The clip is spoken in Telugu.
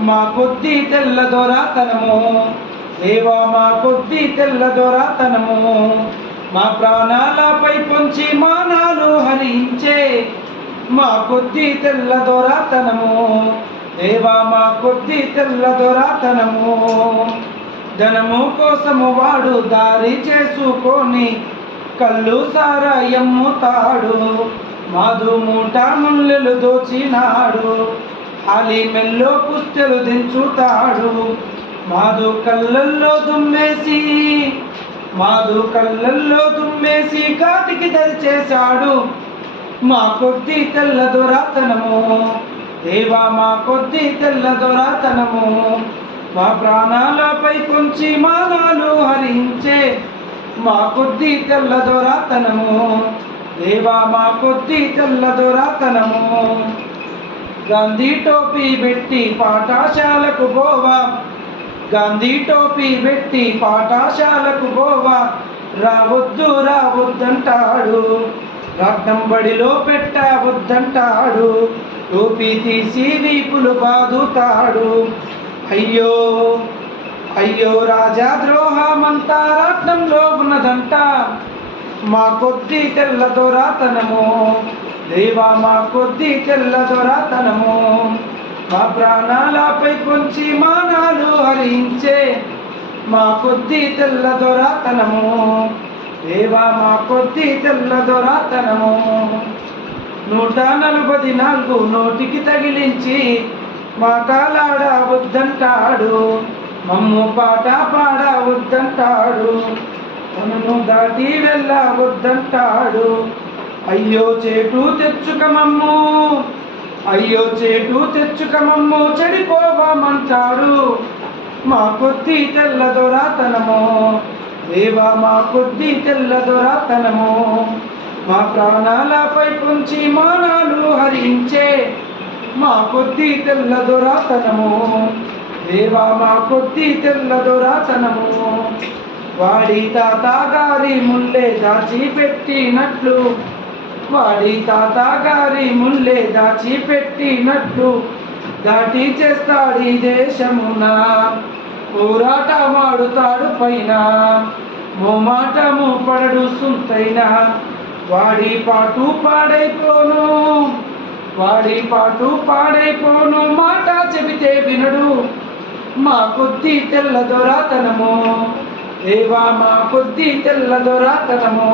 మా కొద్ది తెల్ల దొరతనము. దేవా మా కొద్ది తెల్ల దొరతనము. మా ప్రాణాలపై పొంచి మానాలు హరించే మా కొద్ది తెల్ల దొరతనము. దేవా మా కొద్ది తెల్ల దొరాతనము. ధనము కోసము వాడు దారి చేసుకొని కళ్ళు సారాయమ్ముతాడు. మాధు మూట ముళ్ళలు దోచినాడు. అలి మెల్లో పుస్తెలు దించుతాడు. మాధు కళ్ళల్లో దుమ్మేసి మాధు కళ్ళల్లో దుమ్మేసి కాటికి దరిచేశాడు మా కొద్ది తెల్ల దొరాతనము దేవా మా కొద్ది తెల్ల దొరతనము. మా ప్రాణాలపై కొంచి మానాలు హరించే మా కొద్ది తెల్ల దొరాతనము. దేవా మా కొద్ది తెల్ల దొరతనము? గాంధీ టోపీ పెట్టి పాఠశాలకు పోవా? గాంధీ టోపీ పెట్టి పాఠశాలకు పోవా? రావద్దు రావద్దంటాడు. రత్నం బడిలో పెట్టవద్దంటాడు టోపీ తీసి వీపులు బాదుతాడు. అయ్యో అయ్యో రాజా ద్రోహమంతా రత్నంలో ఉన్నదంట. మా కొద్ది తెల్ల దొరాతనము. దేవా మా కొద్ది తెల్ల దొరాతనము. మా ప్రాణాలపై కొంచి మానాలు హరించే మా కొద్ది తెల్ల దొరాతనము. దేవా మా కొద్ది తెల్ల దొరాతనము. నూట నలభై నాలుగు నోటికి తగిలించి మాటలాడ వద్దంటాడు. మమ్ము పాట పాడవద్దంటాడు మనను దాటి వెళ్ళవద్దంటాడు అయ్యో చేటు తెచ్చుకమమ్ము అయ్యో చేటు తెచ్చుకమమ్ము చెడిపోవామంటాడు మా కొద్ది తెల్ల దొరాతనము. దేవా మా కొద్ది తెల్లదొరాతనము మా ప్రాణాలపై పొంచి మానాలు హరించే మా కొద్ది తెల్ల దొరాతనము. దేవా మా కొద్ది తెల్లదొరాతనము వాడి తాత గారి ముల్లే దాచిపెట్టినట్లు వాడి తాత గారి ముల్లే దాచిపెట్టినట్లు దాటి చేస్తాడు దేశమున. పోరాట వాడుతాడు పైన మోమాటము పడడు సుంతైన. వాడి పాటు పాడైపోను వాడి పాటు పాడైపోను మాట చెబితే వినడు. మా కొద్ది తెల్ల దొరాతనము దేవా మా కొద్ది తెల్ల దొరాతనము.